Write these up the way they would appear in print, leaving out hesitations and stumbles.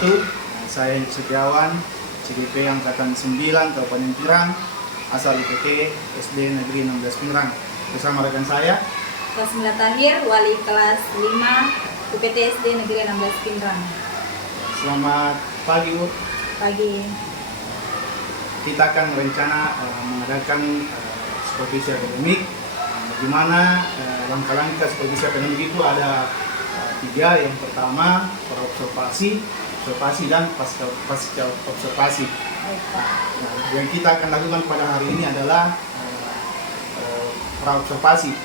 wabarakatuh. Saya Yusuf Setiawan, CDP Angkatan 9 Kabupaten Pinrang, asal IPT SD Negeri 16 Pinrang. Bersama rekan saya Rosmila Tahir, wali kelas 5 UPT SD Negeri 16 Pinrang. Selamat pagi, Bu. Pagi. Kita akan rencana mengadakan supervisi akademik, di mana langkah-langkah supervisi akademik itu ada 3. Yang pertama, observasi dan pasca observasi. Nah, yang kita akan lakukan pada hari ini adalah pra-observasi.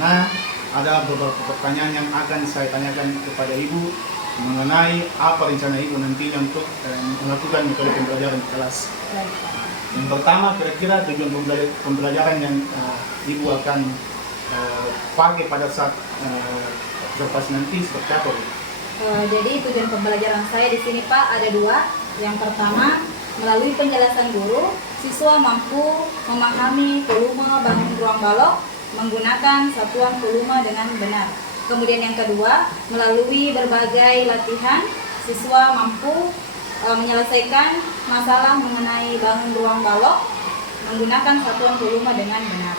Nah, ada beberapa pertanyaan yang akan saya tanyakan kepada Ibu mengenai apa rencana Ibu nantinya untuk melakukan metode pembelajaran di kelas. Yang pertama, kira-kira tujuan pembelajaran yang Ibu akan pakai pada saat observasi nanti seperti apa, Bu? Jadi tujuan pembelajaran saya di sini, Pak, ada 2. Yang pertama, melalui penjelasan guru, siswa mampu memahami volume bangun ruang balok menggunakan satuan volume dengan benar. Kemudian yang kedua, melalui berbagai latihan, siswa mampu menyelesaikan masalah mengenai bangun ruang balok menggunakan satuan volume dengan benar.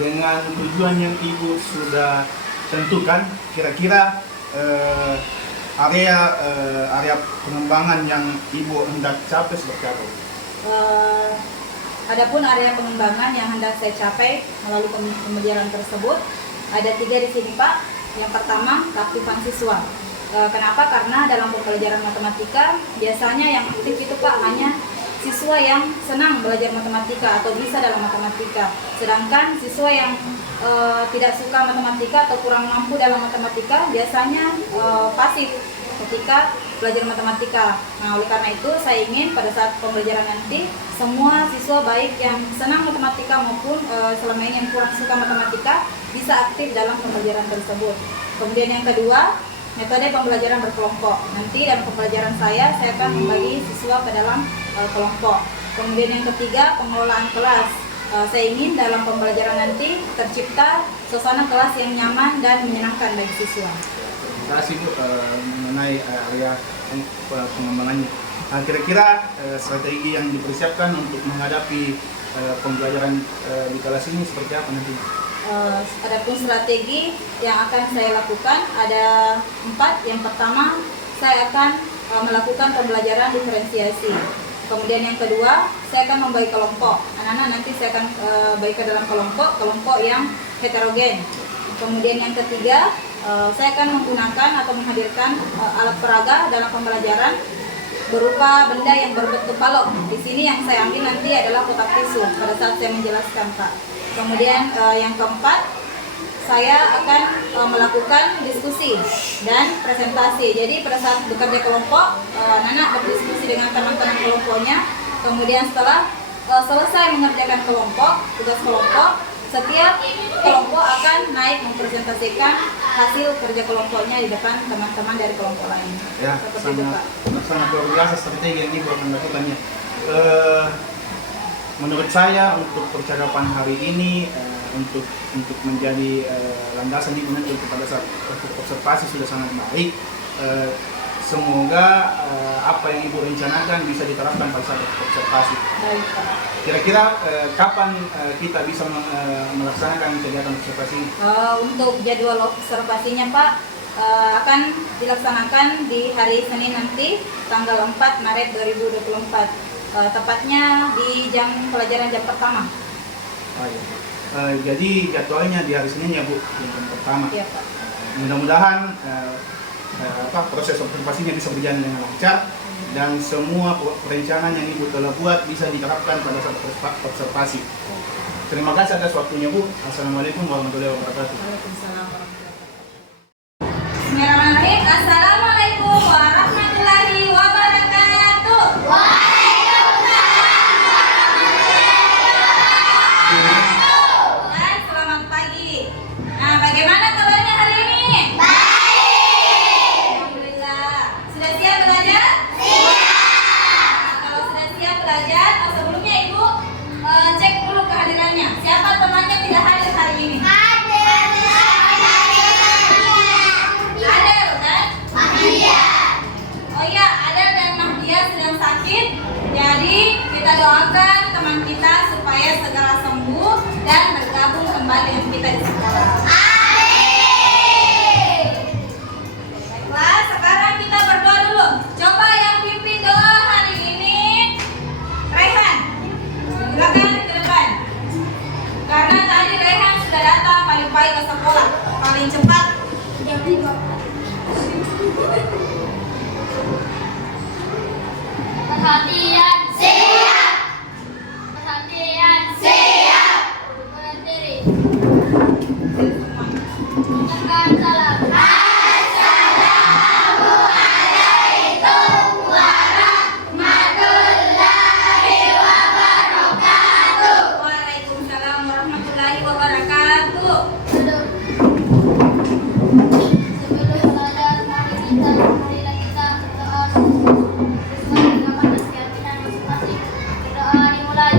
Dengan tujuan yang Ibu sudah tentukan, kira-kira area pengembangan yang Ibu hendak capai seperti apa? Adapun area pengembangan yang hendak saya capai melalui pembelajaran tersebut ada 3 di sini, Pak. Yang pertama, keaktifan siswa. Kenapa? Karena dalam pembelajaran matematika biasanya yang aktif itu, Pak, hanya siswa yang senang belajar matematika atau bisa dalam matematika. Sedangkan siswa yang tidak suka matematika atau kurang mampu dalam matematika biasanya pasif ketika belajar matematika. Nah, oleh karena itu saya ingin pada saat pembelajaran nanti semua siswa baik yang senang matematika maupun selama ini yang kurang suka matematika bisa aktif dalam pembelajaran tersebut. Kemudian yang kedua, metode pembelajaran berkelompok. Nanti dalam pembelajaran saya akan membagi siswa ke dalam kelompok. Kemudian yang ketiga, pengelolaan kelas. Saya ingin dalam pembelajaran nanti tercipta suasana kelas yang nyaman dan menyenangkan bagi siswa. Terima kasih, Bu, mengenai area pengembangannya. Nah, kira-kira strategi yang dipersiapkan untuk menghadapi pembelajaran di kelas ini seperti apa nanti? Adapun strategi yang akan saya lakukan ada 4. Yang pertama, saya akan melakukan pembelajaran diferensiasi. Kemudian yang kedua, saya akan membagi kelompok. Anak-anak nanti saya akan bagi ke dalam kelompok yang heterogen. Kemudian yang ketiga, saya akan menggunakan atau menghadirkan alat peraga dalam pembelajaran berupa benda yang berbentuk balok. Di sini yang saya ambil nanti adalah kotak tisu pada saat saya menjelaskan, Pak. Kemudian yang keempat, saya akan melakukan diskusi dan presentasi. Jadi pada saat bekerja kelompok, anak berdiskusi dengan teman-teman kelompoknya. Kemudian setelah selesai mengerjakan tugas kelompok, setiap kelompok akan naik mempresentasikan hasil kerja kelompoknya di depan teman-teman dari kelompok lain. Ya, sangat luar biasa strategi yang Ibu akan lakukannya. Menurut saya untuk percakapan hari ini untuk menjadi landasan Ibu nanti pada saat observasi sudah sangat baik. Semoga apa yang Ibu rencanakan bisa diterapkan pada saat observasi. Baik, Pak. Kira-kira kapan kita bisa melaksanakan kegiatan observasi ini? Untuk jadwal observasinya, Pak, akan dilaksanakan di hari Senin nanti, tanggal 4 Maret 2024. Tepatnya di jam pelajaran jam pertama. Iya. Jadi jadwalnya di hari Senin ya, Bu, jam pertama. Iya, Pak. Mudah-mudahan proses observasinya bisa berjalan dengan lancar dan semua perencanaan yang Ibu telah buat bisa diterapkan pada saat observasi. Terima kasih atas waktunya, Bu. Assalamualaikum warahmatullahi wabarakatuh. Waalaikumsalam warahmatullahi wabarakatuh. Bismillahirrahmanirrahim. Assalamualaikum warahmatullahi wabarakatuh. Dan selamat pagi. Nah, bagaimana kabarnya hari ini? Alhamdulillah. Sudah siap belajar? Kalau sudah siap belajar, sebelumnya Ibu cek dulu kehadirannya. Siapa temannya tidak hadir hari ini? Hadir. Perhatian. Siap. Perhatian. Siap. Berdiri. Ucapkan salam. Waalaikumsalam warahmatullahi wabarakatuh. Duduk. Sebelum belajar, marilah kita berdoa. Sesuai dengan mandat keyakinan masing-masing. Doa dimulai.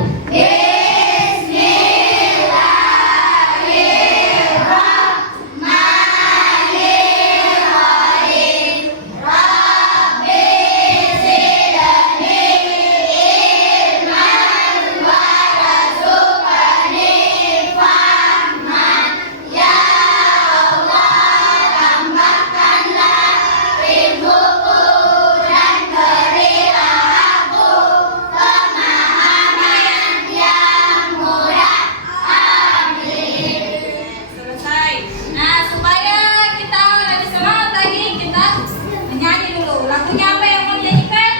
Selesai. Nah, supaya kita lebih semangat lagi, kita menyanyi dulu. Lagunya apa yang mau dinyanyikan?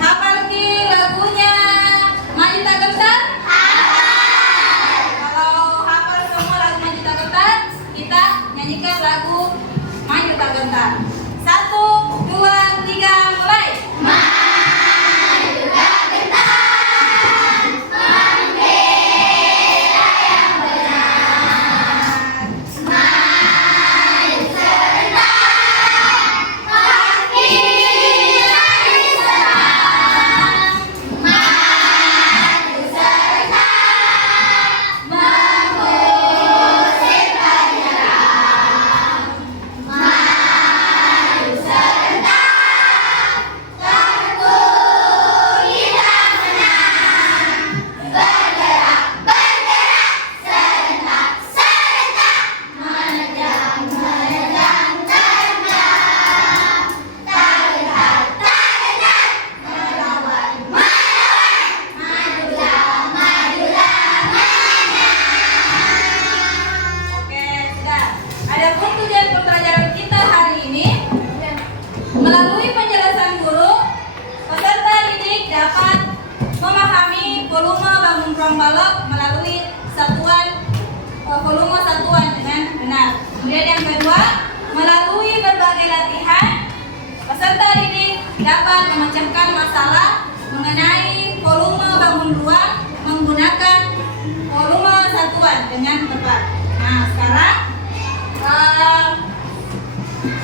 Hafal lagi lagunya Maju Tak Gentar? Hafal. Kalau hafal semua lagu Maju Tak Gentar, kita nyanyikan lagu Maju Tak Gentar. 1, 2, 3, mulai. Oke, sudah. Adapun tujuan pembelajaran kita hari ini, melalui penjelasan guru, peserta didik dapat memahami volume bangun ruang balok melalui volume satuan dengan benar. Kemudian yang kedua, melalui berbagai latihan, peserta didik dapat memecahkan masalah mengenai volume bangun ruang menggunakan volume satuan dengan tepat. Nah, sekarang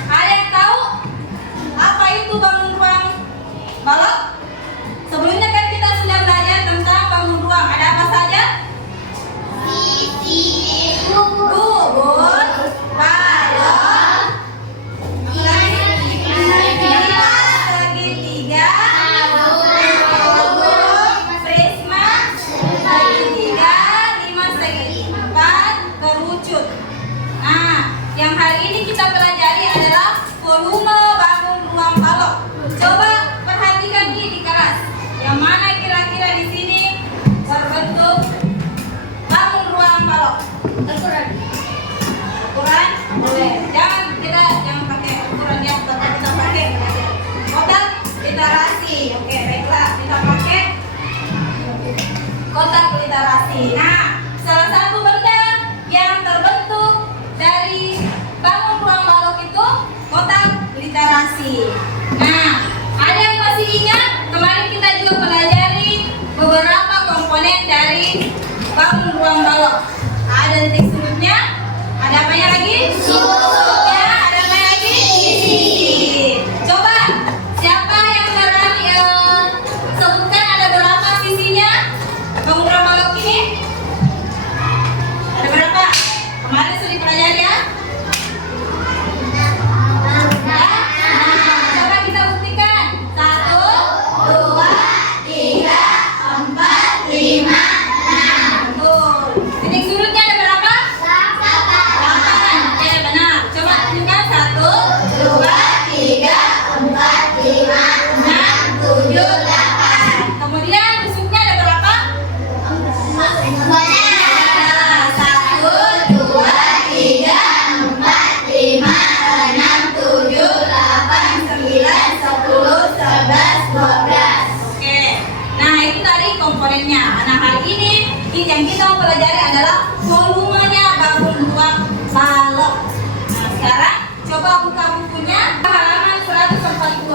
ada yang tahu apa itu bangun ruang balok? Sebelumnya kan kita sudah belajar tentang bangun ruang. Ada apa saja? Bubur, balok, segitiga, prisma, segitiga, 5 segi, 4 kerucut. Nah, yang hari ini kita pelajari adalah volume bangun ruang balok. Coba perhatikan di kelas. Yang mana kira-kira di sini terbentuk bangun ruang balok? Ukuran boleh. Jangan pakai ukuran yang kita pakai. Kotak literasi. Oke, baiklah. Kita pakai kotak literasi. Nah, salah satu benda yang terbentuk dari bangun ruang balok itu kotak literasi. Nah, ada yang masih ingat? Kemarin kita juga pelajari beberapa komponen dari bangun ruang balok. Ada titik sudutnya, ada apanya lagi? Susutnya, ada apa lagi? Sisi. Coba, siapa yang berani sebutkan ada berapa sisinya bangun ruang balok ini? Ada berapa? Kemarin sudah dipelajari ya? Coba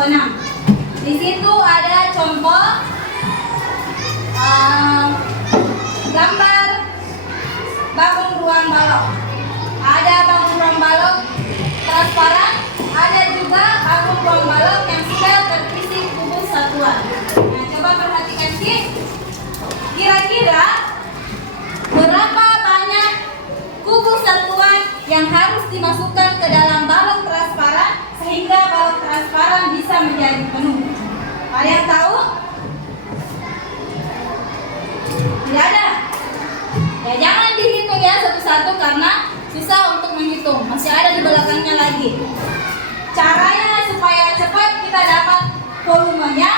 26. Di situ ada contoh gambar bangun ruang balok. Ada bangun ruang balok transparan, ada juga bangun ruang balok yang sudah terisi kubus satuan. Nah, coba perhatikan sih. Kira-kira berapa banyak kubus satuan yang harus dimasukkan ke dalam balok transparan sehingga balok transparan bisa menjadi penuh? Ada yang tahu? Tidak ada. Ya jangan dihitung ya satu-satu karena susah untuk menghitung. Masih ada di belakangnya lagi. Caranya supaya cepat kita dapat volumenya,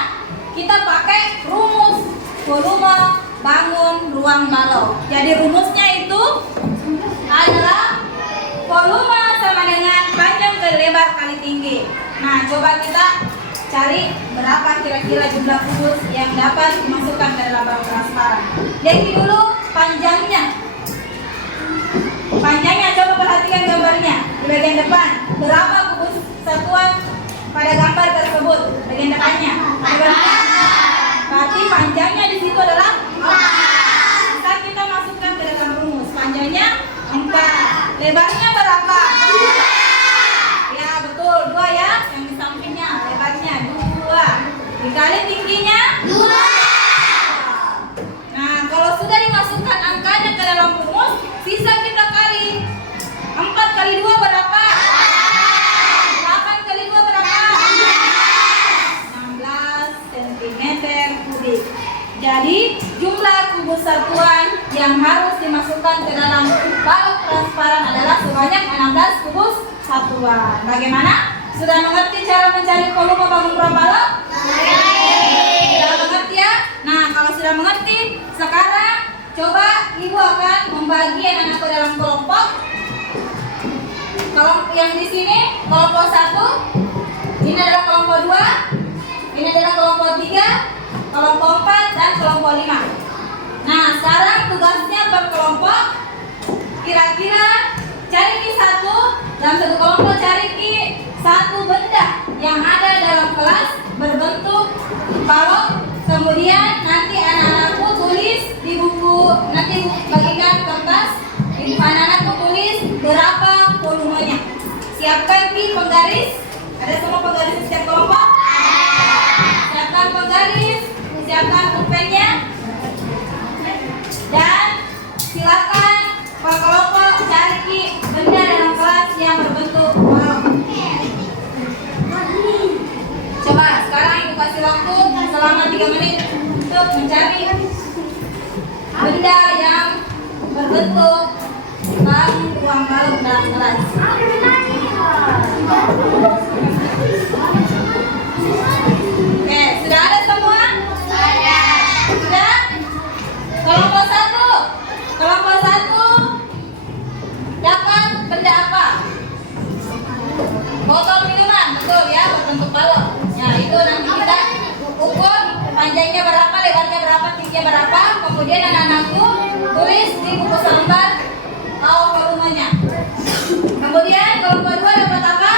kita pakai rumus volume bangun ruang balok. Jadi rumusnya itu adalah volume sama dengan panjang kali lebar kali tinggi. Nah, coba kita cari berapa kira-kira jumlah kubus yang dapat dimasukkan ke dalam balok transparan. Lihat dulu panjangnya. Panjangnya, coba perhatikan gambarnya di bagian depan. Berapa kubus satuan pada gambar tersebut? Bagian depannya. Berarti panjangnya di situ adalah 4. Bisa kita masukkan ke dalam rumus. Panjangnya 4. Lebarnya berapa? Ya betul, 2 ya. Yang di sampingnya lebarnya 2. Dikali tingginya 2. Nah, kalau sudah dimasukkan angkanya ke dalam rumus, sisa kita kali. 4 kali 2 berapa? 8 kali 2 berapa? 16 cm kubik. Jadi jumlah kubus satuan yang harus dimasukkan ke dalam balok transparan adalah sebanyak 16 kubus satuan. Bagaimana? Sudah mengerti cara mencari volume bangun ruang balok? Sudah mengerti ya? Nah, kalau sudah mengerti, sekarang coba ibu akan membagi anak-anak ke dalam kelompok. Kalau yang di sini kelompok 1, ini adalah kelompok 2, ini adalah kelompok 3, kelompok 4 dan kelompok 5. Nah, sekarang tugasnya per kelompok kira-kira cari ki satu, dalam satu kelompok cari ki satu benda yang ada dalam kelas berbentuk balok. Kemudian nanti anak-anakku tulis di buku, nanti bagikan kertas, di anak-anakku tulis berapa volumenya. Siapkan ki penggaris. Ada semua penggaris di setiap kelompok? Siapkan penggaris, siapkan pulpennya, dan silakan per kelompok cari ki benda dalam kelas yang berbentuk balok. Coba sekarang ibu kasih waktu selama 3 menit untuk mencari benda yang berbentuk bangun ruang balok dalam kelas. Oke, sudah ada semua? Sudah? Kelompok 1. Kelompok 1 dapat benda apa? Botol minuman, betul ya, berbentuk balok. Ya, itu nanti kita ukur panjangnya berapa, lebarnya berapa, tingginya berapa. Kemudian anak-anakku tulis di buku sambar volumenya. Kemudian kelompok 2 dapat apa?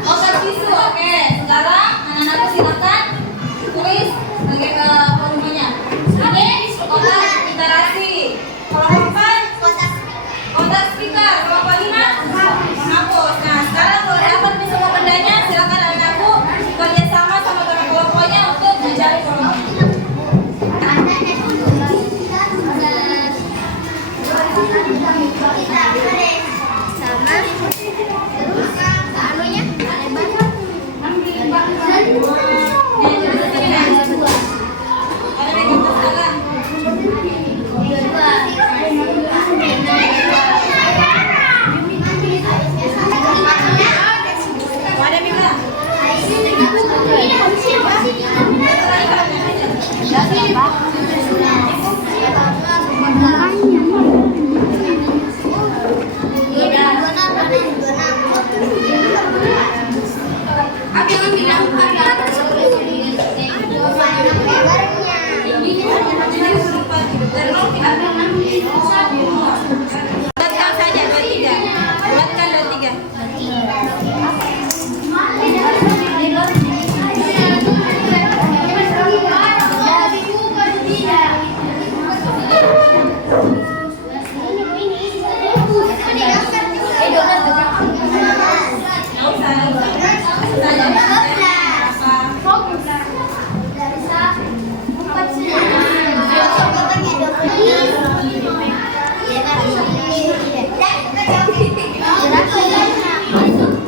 Kotak tisu. Oke, sekarang anak-anakku silakan tulis volumenya. Ini kotak literasi. Kelompok 4 kotak speaker. Kelompok 5 menghapus. Nah, sekarang kalau dapat semua bendanya, silakan anak-anakku kerjasama sama teman kelompoknya untuk mencari volumenya. Apa yang bilang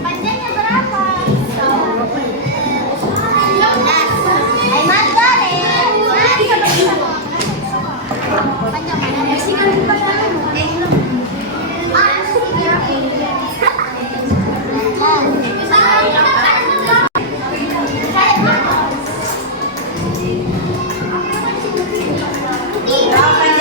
Panjangnya berapa? 12. Aiman panjang mana? Sih kan Berapa panjangnya? Berapa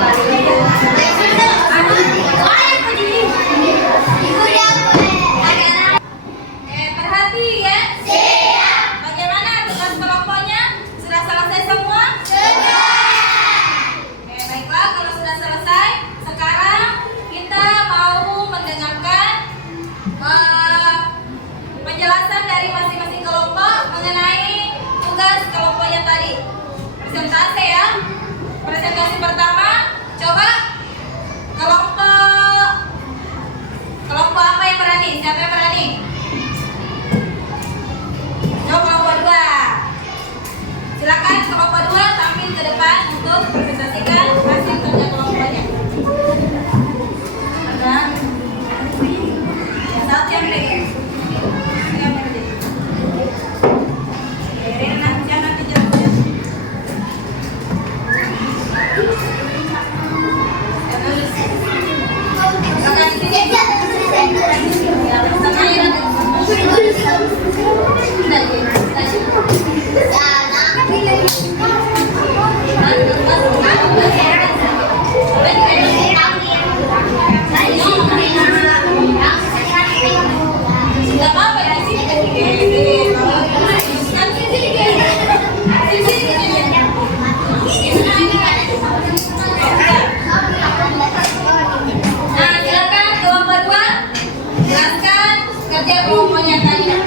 panjangnya? Penjelasan dari masing-masing kelompok mengenai tugas kelompoknya tadi. Presentasi ya. Presentasi pertama, coba kelompok apa yang berani? Siapa yang berani? Coba kelompok 2. Silakan kelompok 2 tampil ke depan untuk presentasikan hasil kerja kelompoknya. Ada satu yang pegang. Kelompoknya tadi. 1,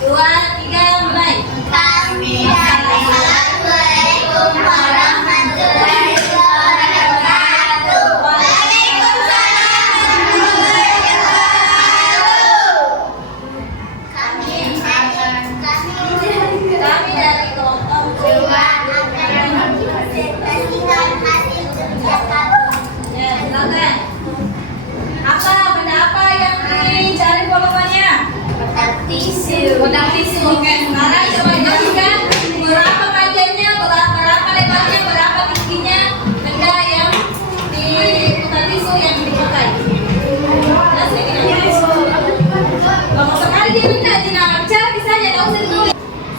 2, 3, mulai. Assalamualaikum warahmatullahi wabarakatuh. Waalaikumsalam warahmatullahi wabarakatuh. Kami dari kelompok 2 akan mempresentasikan hasil kerja kami. Ya, silakan. Apa yang dicari volumenya? Kotak tisu. Kotak tisu. Oke, sekarang coba jelaskan berapa panjangnya, berapa lebarnya, berapa tingginya benda yang di kotak tisu yang dipakai. Jelas ya kita. Kalau sekali dia minta bicara bisa aja, nggak usah ditulis.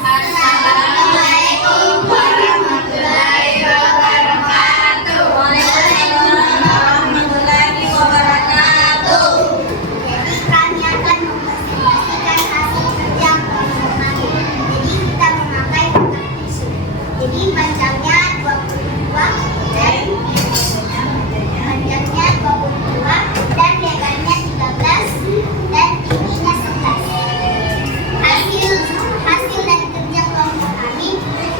Assalamualaikum warahmatullahi wabarakatuh. Waalaikumsalam warahmatullahi wabarakatuh. Jadi kami akan mempresentasikan hasil kerja kelompok kami. Jadi kita memakai kotak tisu. Jadi panjangnya 22 dan lebarnya 13 dan tingginya 11. Hasil dari kerja kelompok kami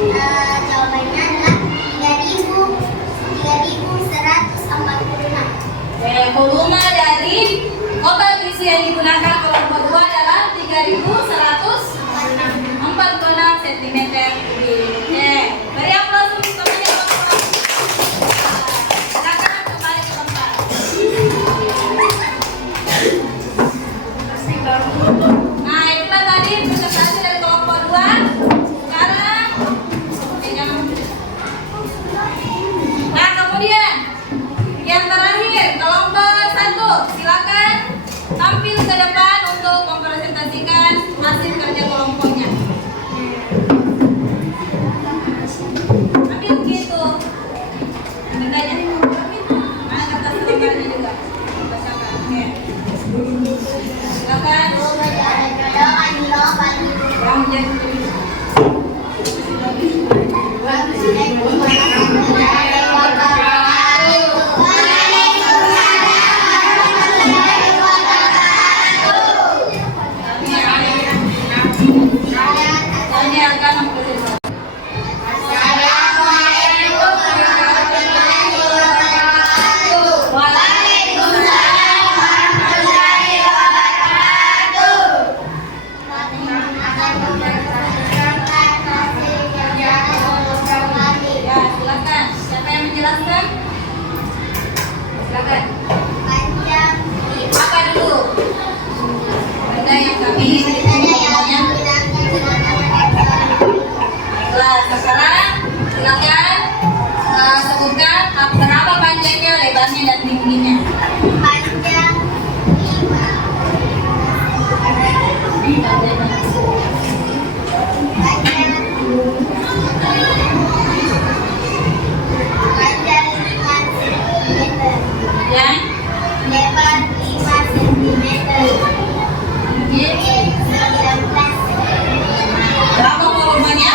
jawabannya adalah 3.146. Volume dari kotak tisu yang digunakan kelompok 2 adalah 3.146 cm. Beri aplaus untuk teman yang silakan kembali tampil ke depan untuk mempresentasikan hasil kerja kelompoknya. Ambil gitu. Bendanya. Mana kertas lembarnya juga. Bacakan. Oke. Silakan. Yang menjadi berapa panjangnya, lebarnya, dan tingginya? Panjang 5 cm. Yang Lebar 5 cm. tinggi 19 berapa volumenya?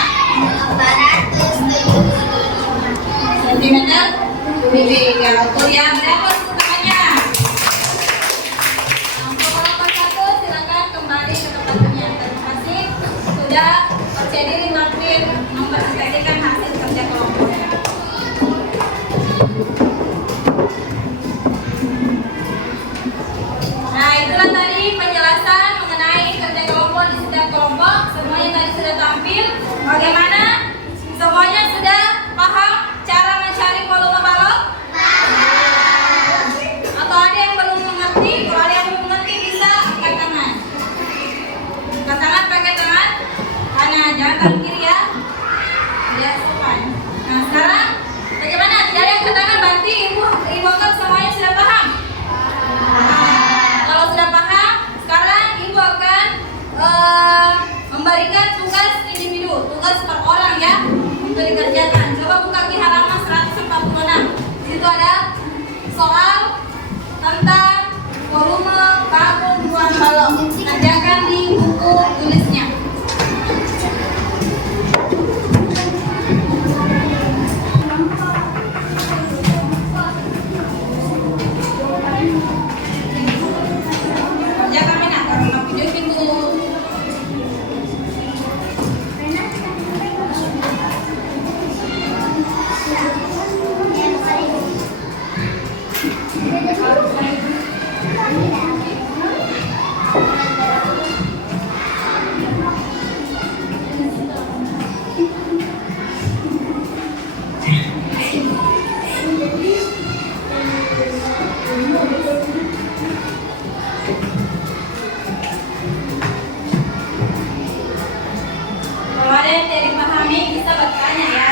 475 cm kubik. Ya, betul ya. Berapa susukannya? Untuk kelompok 1 silakan kembali ke tempatnya. Terima kasih sudah percaya diri mampir mempresentasikan hasil kerja kelompoknya. Nah, itulah tadi penjelasan mengenai kerja kelompok di setiap kelompok. Semuanya tadi sudah tampil. Bagaimana? Semuanya sudah paham cara mencari volume balok? Atau ada yang belum mengerti? Kalau ada yang belum mengerti bisa angkat tangan. Angkat tangan, pakai tangan. Kanan, jangan tangan kiri ya. Ya, sopan. Nah, sekarang bagaimana? Tidak ada yang angkat tangan, berarti ibu anggap semuanya sudah paham. Kalau sudah paham, sekarang ibu akan memberikan tugas individu, tugas per orang ya, untuk dikerjakan. Coba buka di halaman 146. Di situ ada soal tentang volume tabung buang balok. Kerjakan di buku tulisnya. Kerjakan mana? Karena video minggu. Kalau ada yang tidak dipahami bisa bertanya ya.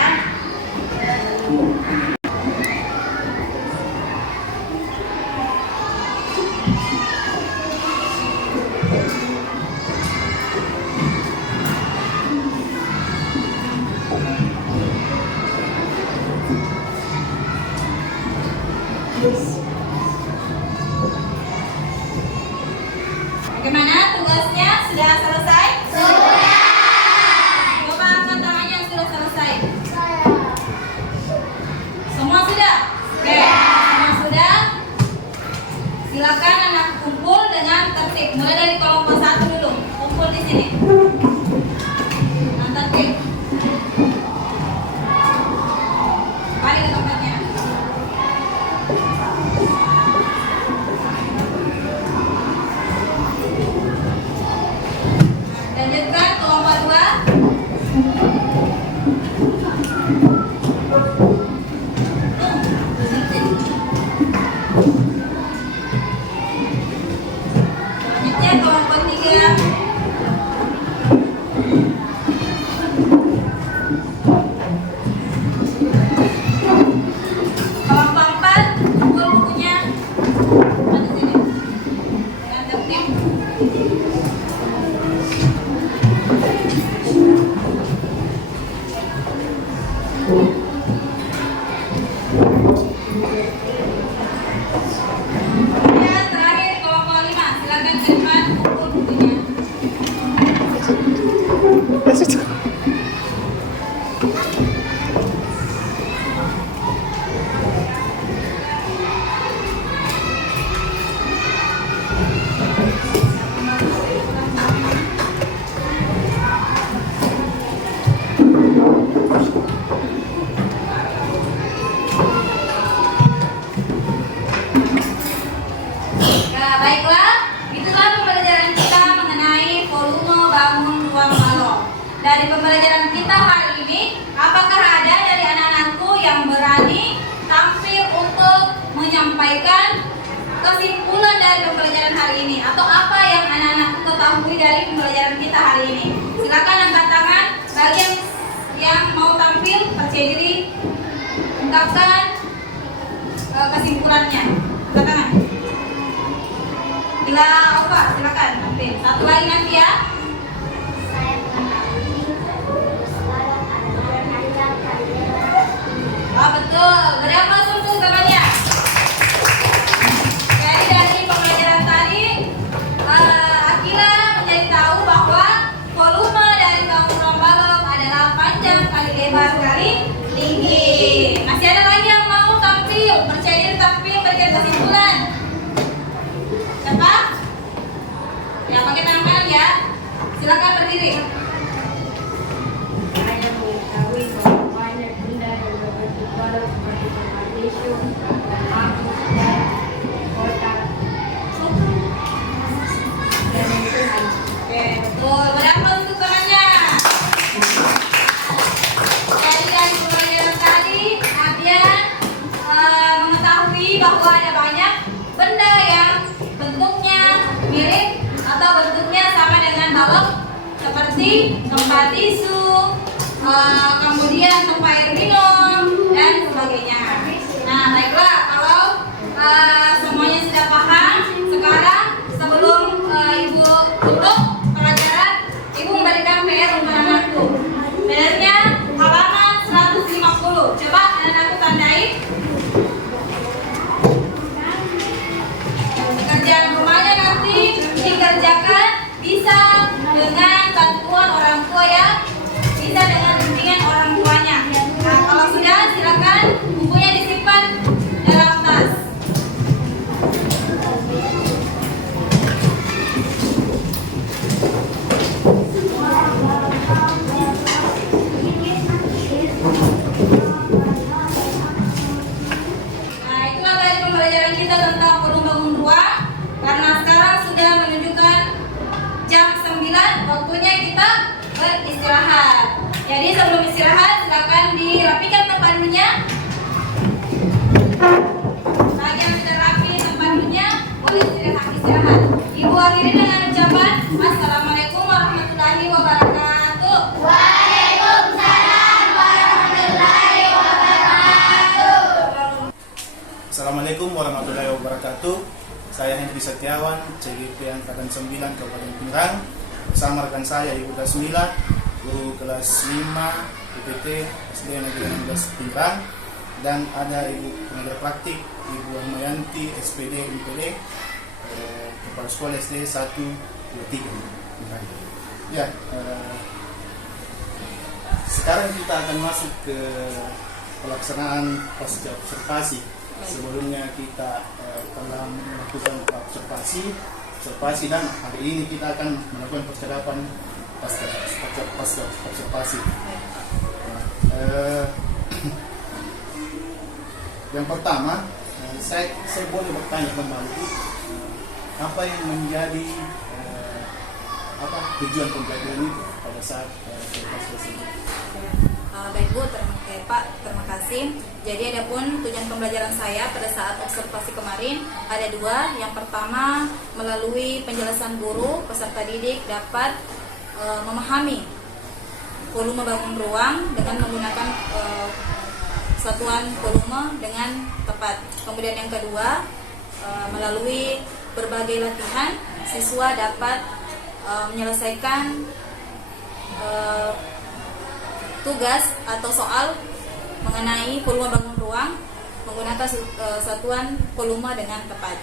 Bagaimana tugasnya? Sudah selesai? Sudah. Coba angkat tangannya yang sudah selesai. Semua sudah? Sudah. Semua sudah? Silakan anak kumpul dengan tertib. Mulai dari kelompok 1 dulu. Kumpul di sini. Dengan tertib. Balik ke tempatnya. Lanjutkan kelompok 2. Selanjutnya kelompok 3. Kelompok 4 kumpul bukunya. Di sini. Dengan tertib. dari pembelajaran kita hari ini, apakah ada dari anak-anakku yang berani tampil untuk menyampaikan kesimpulan dari pembelajaran hari ini, atau apa yang anak-anakku ketahui dari pembelajaran kita hari ini? Silakan angkat tangan bagi yang mau tampil, percaya diri, ungkapkan kesimpulannya. Angkat tangan. Bila Opa, silakan tampil. Satu lagi nanti ya. Saya mengetahui slalom adalah panjang kali lebar. Oh betul, beri aplaus untuk temannya. Jadi dari pembelajaran tadi, Akila menjadi tahu bahwa volume dari kaum ruang balok adalah panjang kali lebar kali tinggi. Masih ada lagi yang mau tampil, percaya diri tampil, berikan kesimpulan. Siapa? Ya pakai tangan ya. Silakan berdiri. Saya mengetahui bahwa banyak benda yang berbentuk balok seperti magnesium, lampu, dan kotak, dan lain-lain. Oke, betul. Beri aplaus untuk temannya. Jadi dari pembelajaran tadi, Abian mengetahui bahwa ada banyak benda yang bentuknya mirip atau bentuknya sama dengan balok, seperti tempat tisu, kemudian tempat air minum, dan sebagainya. Nah, baiklah, kalau semuanya sudah paham, sekarang sebelum Ibu tutup pelajaran, Ibu memberikan PR untuk anakku. PR-nya halaman 150. Coba anak-anakku tandai. Pekerjaan rumahnya nanti dikerjakan bisa dengan bantuan orang tua ya, bisa dengan bimbingan orang tuanya. Nah, kalau sudah silakan bukunya disimpan dalam tas. Nah, itulah tadi pembelajaran kita tentang bangun ruang. Karena sekarang sudah menunjukkan jam 9, waktunya kita beristirahat. Jadi sebelum istirahat silakan dirapikan tempat duduknya. Bagi yang sudah rapi tempat duduknya, boleh istirahat. Ibu akhiri dengan ucapan Assalamualaikum warahmatullahi wabarakatuh. Waalaikumsalam warahmatullahi wabarakatuh. Assalamualaikum warahmatullahi wabarakatuh. Saya Henry Setiawan, CGP Angkatan 9 Kabupaten Pindrang. Bersama rekan saya Ibu Dasmila, guru kelas 5 UPT SD Negeri 16 Pindrang, dan ada Ibu pengajar praktik Ibu Ahmayanti SPD MPD, kepala sekolah SD 123 Pindrang. Ya, sekarang kita akan masuk ke pelaksanaan pasca observasi. Sebelumnya kita telah melakukan observasi dan hari ini kita akan melakukan percakapan pasca observasi. Yang pertama, saya boleh bertanya kembali, apa yang menjadi tujuan pembelajaran itu pada saat observasi tersebut? Baik Bu, Pak, terima kasih. Jadi adapun tujuan pembelajaran saya pada saat observasi kemarin ada dua. Yang pertama, melalui penjelasan guru, peserta didik dapat memahami volume bangun ruang dengan menggunakan satuan volume dengan tepat. Kemudian yang kedua, melalui berbagai latihan, siswa dapat menyelesaikan tugas atau soal mengenai volume bangun ruang menggunakan satuan volume dengan tepat.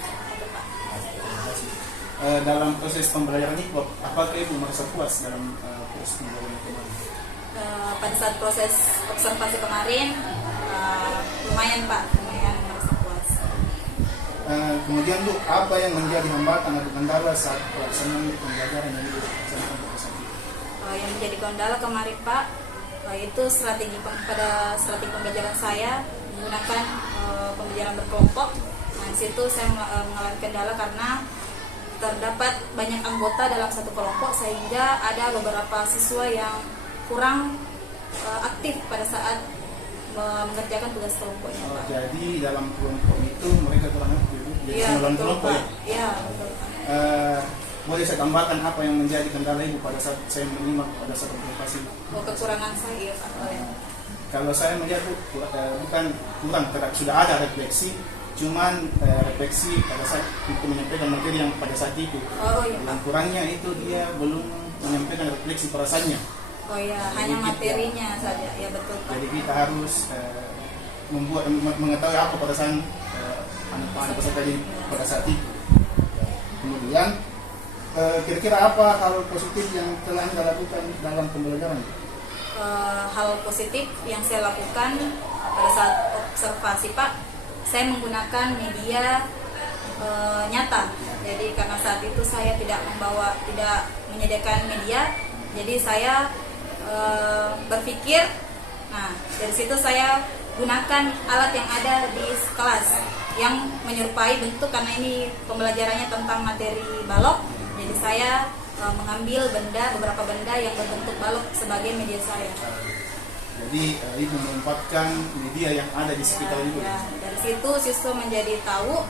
Dalam proses pembelajaran ini, apakah Ibu merasa puas dalam proses pembelajaran kemarin? Pada saat proses observasi kemarin, lumayan Pak, lumayan merasa puas. Kemudian Bu, apa yang menjadi hambatan atau kendala saat pelaksanaan pembelajaran yang dilaksanakan pada saat itu? Yang menjadi kendala kemarin Pak, itu strategi pembelajaran saya menggunakan pembelajaran berkelompok. Nah, di situ saya mengalami kendala karena terdapat banyak anggota dalam satu kelompok sehingga ada beberapa siswa yang kurang aktif pada saat mengerjakan tugas kelompoknya, Pak. Jadi dalam kelompok itu mereka kurang aktif, jadi Iya, dalam betul, kelompok Pak. ya. Iya, betul, Pak. Boleh saya tambahkan apa yang menjadi kendala ibu pada saat saya menyimak pada saat observasi? Kekurangan saya, iya, Pak. Kalau saya melihat Bu, bukan kurang, sudah ada refleksi, cuman refleksi pada saat itu menyampaikan materi yang pada saat itu. Oh iya, Yang Pak. kurangnya itu dia belum menyampaikan refleksi perasaannya. Oh iya, hanya materinya saja. Ya, betul, Pak. Jadi kita harus mengetahui apa perasaan anak-anak peserta ini pada saat itu. Kemudian kira-kira apa hal positif yang telah Anda lakukan dalam pembelajaran? Hal positif yang saya lakukan pada saat observasi, Pak, saya menggunakan media nyata. Jadi karena saat itu saya tidak menyediakan media, jadi saya berpikir, nah dari situ saya gunakan alat yang ada di kelas yang menyerupai bentuk, karena ini pembelajarannya tentang materi balok, jadi saya mengambil beberapa benda yang berbentuk balok sebagai media saya. Jadi itu menempatkan media yang ada di sekitar itu. Ya, dari situ siswa menjadi tahu,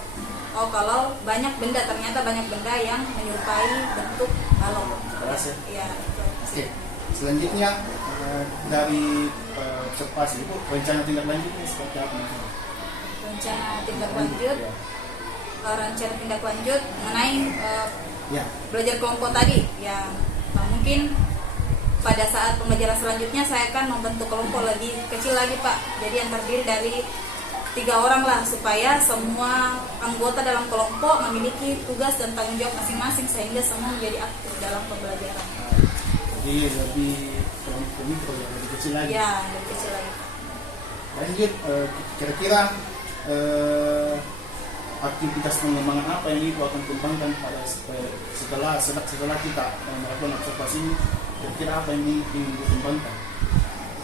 oh kalau ternyata banyak benda yang menyerupai bentuk balok. Kelas ya? Iya. Oke. Selanjutnya dari observasi itu rencana tindak lanjutnya seperti apa? Rencana tindak lanjut mengenai Ya. belajar kelompok tadi, ya mungkin pada saat pembelajaran selanjutnya saya akan membentuk kelompok lebih kecil lagi, Pak. Jadi yang terdiri dari 3 orang lah, supaya semua anggota dalam kelompok memiliki tugas dan tanggung jawab masing-masing sehingga semua menjadi aktif dalam pembelajaran. Jadi lebih kelompok mikro ya, lebih kecil lagi. Ya, lebih kecil lagi. Lanjut, kira-kira aktivitas pengembangan apa yang ibu akan kembangkan pada setelah kita melakukan observasi ini? Kira-kira apa yang ingin dikembangkan?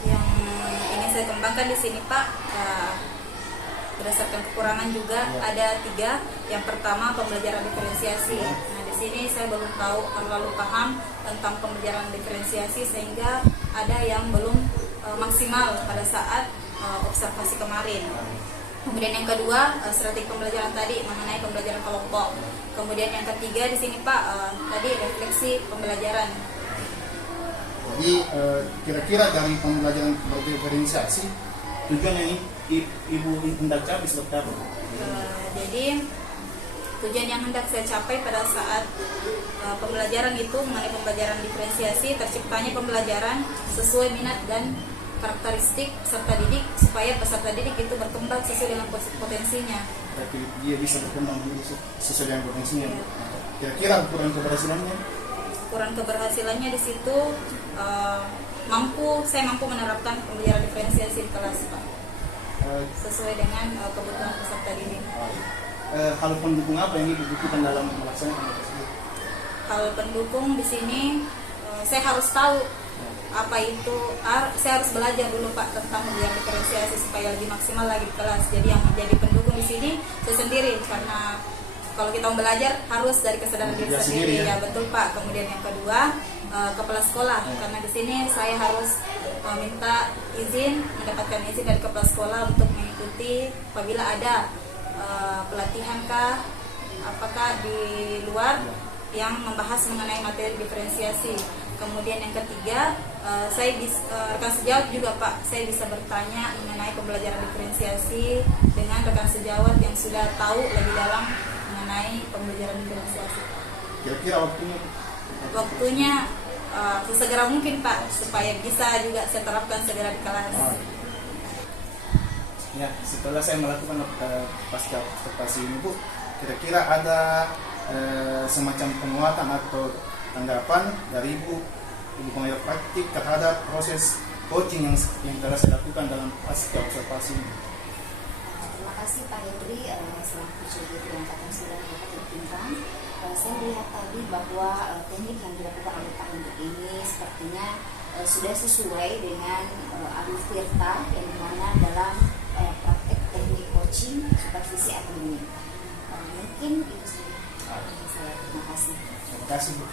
Yang ingin saya kembangkan di sini, Pak, berdasarkan kekurangan juga ada 3. Yang pertama pembelajaran diferensiasi. Nah, di sini saya belum terlalu paham tentang pembelajaran diferensiasi, sehingga ada yang belum maksimal pada saat observasi kemarin. Kemudian yang kedua, strategi pembelajaran tadi mengenai pembelajaran kelompok. Kemudian yang ketiga di sini, Pak, tadi refleksi pembelajaran. Jadi kira-kira dari pembelajaran berdiferensiasi tujuan yang ibu hendak capai seperti apa? Jadi tujuan yang hendak saya capai pada saat pembelajaran itu mengenai pembelajaran diferensiasi, terciptanya pembelajaran sesuai minat dan karakteristik peserta didik, supaya peserta didik itu berkembang sesuai dengan potensinya. Tapi dia bisa berkembang sesuai dengan potensinya. Kira-kira ukuran keberhasilannya? Ukuran keberhasilannya di situ saya mampu menerapkan pembelajaran diferensiasi di kelas, Pak, sesuai dengan kebutuhan peserta didik. Hal pendukung apa yang ibu butuhkan dalam melaksanakan tersebut? Hal pendukung di sini saya harus tahu apa itu, saya harus belajar dulu, Pak, tentang pembelajaran diferensiasi supaya lebih maksimal lagi di kelas. Jadi yang menjadi pendukung di sini saya sendiri, karena kalau kita mau belajar harus dari kesadaran diri sendiri. Ya, betul, Pak. Kemudian yang kedua, kepala sekolah, karena di sini saya harus mendapatkan izin dari kepala sekolah untuk mengikuti apabila ada pelatihan apakah di luar yang membahas mengenai materi diferensiasi. Kemudian yang ketiga, rekan sejawat juga, Pak, saya bisa bertanya mengenai pembelajaran diferensiasi dengan rekan sejawat yang sudah tahu lebih dalam mengenai pembelajaran diferensiasi. Kira-kira waktunya Sesegera mungkin, Pak, supaya bisa juga saya terapkan segera di kelas. Ya, setelah saya melakukan pasca observasi ini, Bu, kira-kira ada semacam penguatan atau tanggapan dari Ibu pengajar praktik terhadap proses coaching yang telah saya lakukan dalam pasca observasi ini? Terima kasih Pak Hendri, selaku Juru Angkatan 9 Kabupaten Pindrang. Saya melihat tadi bahwa teknik yang dilakukan oleh Pak Hendri ini sepertinya sudah sesuai dengan Arif Tirta yang dimana dalam praktek teknik coaching supervisi akademik. Mungkin itu saja. Terima kasih. Terima kasih, Bu.